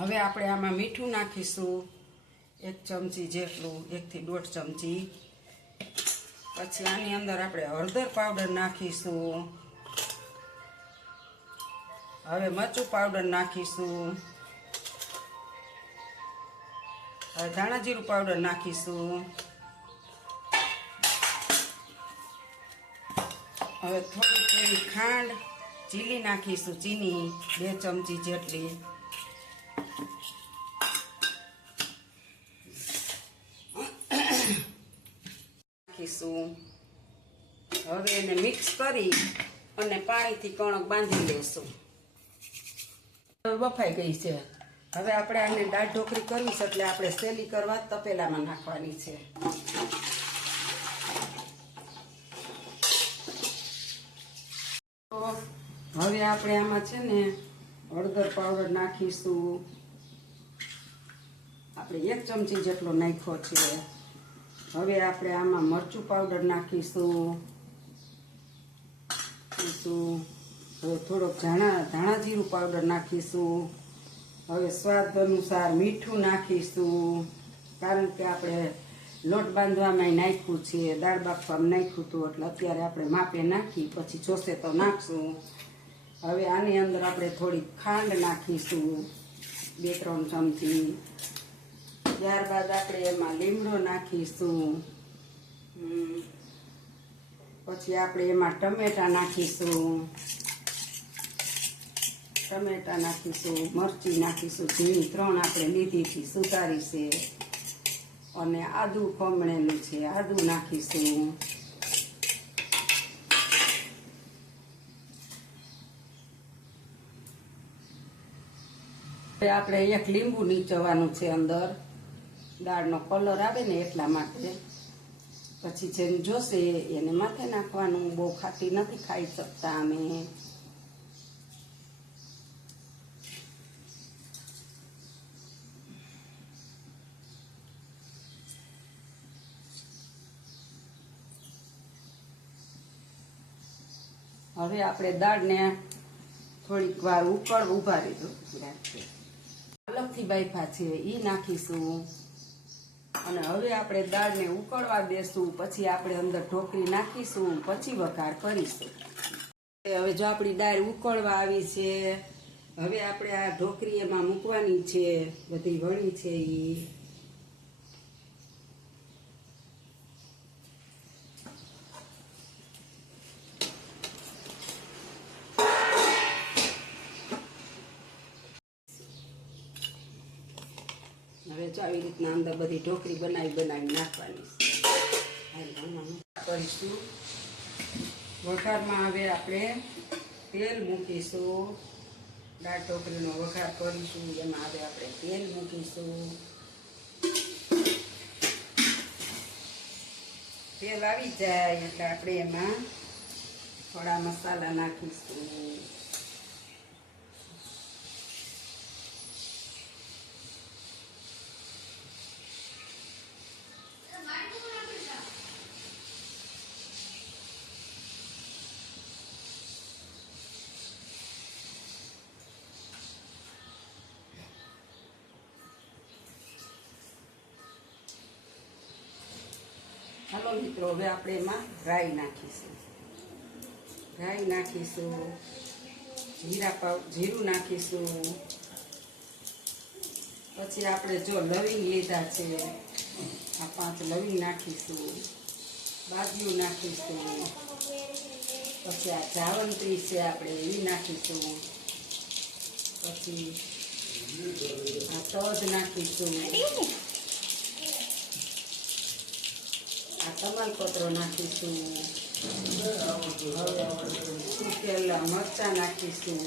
હવે આપણે આમાં મીઠું નાખીશું 1 ચમચી જેટલું, 1 થી 1.5 ચમચી. પછી આની અંદર આપણે હળદર પાવડર નાખીશું. હવે મરચું પાવડર નાખીશું. હવે ધાણા જીરું પાવડર નાખીશું. હવે થોડી ખાંડ, ચીલી નાખીશું, ચીની 2 ચમચી જેટલી. નાખીશું. હવે એને મિક્સ કરી અને પાણીથી કણક બાંધી લેશું. હવે બફાઈ ગઈ છે. હવે આપણે આને દાળ ઢોકળી કરવી છે એટલે આપણે સેલી કરવા તપેલામાં નાખવાની છે. હવે આપણે આમાં છે ને હળદર પાવડર નાખીશું. આપણે 1 ચમચી જેટલો નાખ્યો છે. હવે આપણે આમાં મરચું પાવડર નાખીશું. હવે થોડોક ધાણા જીરું પાવડર નાખીશું. હવે સ્વાદ અનુસાર મીઠું નાખીશું, કારણ કે આપણે લોટ બાંધવામાં નાખ્યું છે, દાળ બાફવામાં નાખ્યું હતું, એટલે અત્યારે આપણે માપે નાખી, પછી જોશે તો નાખશું. હવે આની અંદર આપણે થોડી ખાંડ નાખીશું, 2-3 ચમચી. ત્યારબાદ આપણે એમાં લીમડો નાખીશું. પછી આપણે એમાં ટમેટા નાખીશું. મરચી નાખીશું, ઝીણી 3 આપણે લીધી હતી, સુધારી છે. અને આદુ ખમણેલું છે, આદુ નાખીશું. આપણે 1 લીંબુ નીચવાનું છે અંદર, દાળનો કલર આવે ને એટલા માટે. પછી જેમ જોશે એને માથે નાખવાનું. બહુ ખાટી નથી ખાઈ શકતા અમે. હવે આપણે દાળને થોડીક વાર ઉભા રાખીએ. અલગથી બાફા છે એ નાખીશું. અને હવે આપણે દાળને ઉકળવા દેશું. પછી આપણે અંદર ઢોકળી નાખીશું, પછી વઘાર કરીશું. હવે જો આપણી દાળ ઉકળવા આવી છે, હવે આપણે આ ઢોકળી એમાં મૂકવાની છે. બધી વણી છે એ. હવે જો આવી રીતના અંદર બધી ઢોકળી બનાવી નાખવાની કરીશું. વઘારમાં હવે આપણે તેલ મૂકીશું. દાળ ઢોકળીનો વઘાર કરીશું. એમાં હવે આપણે તેલ મૂકીશું. તેલ આવી જાય એટલે આપણે એમાં થોડા મસાલા નાખીશું. હાલો મિત્રો, હવે આપણે એમાં રાઈ નાખીશું. જીરું નાખીશું. પછી આપણે જો લવિંગ લીધા છે, આ 5 લવિંગ નાખીશું. બાજુ નાખીશું. પછી આ જાવંત્રી છે આપણે એ નાખીશું. પછી આ તજ નાખીશું. આ તમાલપત્ર નાખીશું. સુકેલા મરચાં નાખીશું.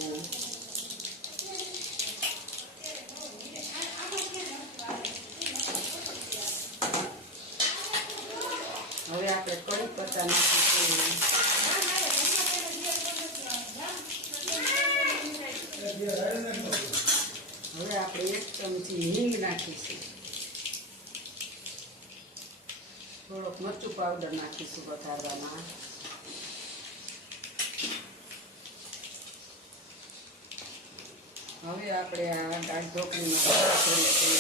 હવે આપણે કઢી પત્તા નાખીશું. હવે આપણે 1 ચમચી હિંગ નાખીશું. થોડોક મરચું પાવડર નાખીશું વઘારવામાં. હવે આપણે આ દાળ ઢોકળીનો વઘાર કરીશું.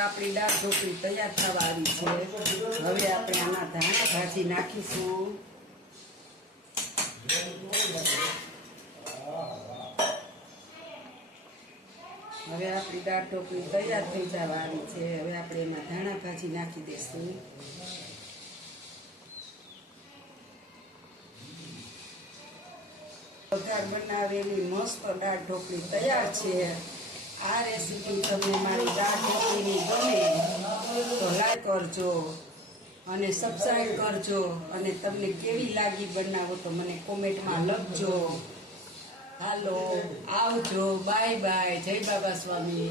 આપણી દાળ ઢોકળી તૈયાર થવા આવી છે. હવે આપણે આના ધાણા ભાજી નાખીશું. હવે આપણી દાળ ઢોકળી તૈયાર થઈ જવા આવી છે. હવે આપણે એમાં ધાણા ભાજી નાખી દઈશું. વઘાર બનાવેલી મસ્ત દાળ ઢોકળી તૈયાર છે. આ રેસીપી તમને મારી દાળ ઢોકળીની ગમે તો લાઈક કરજો અને સબસ્ક્રાઈબ કરજો, અને તમને કેવી લાગી બનાવો તો મને કોમેન્ટમાં લખજો. હાલો, આવજો, બાય બાય, જય બાબા સ્વામી.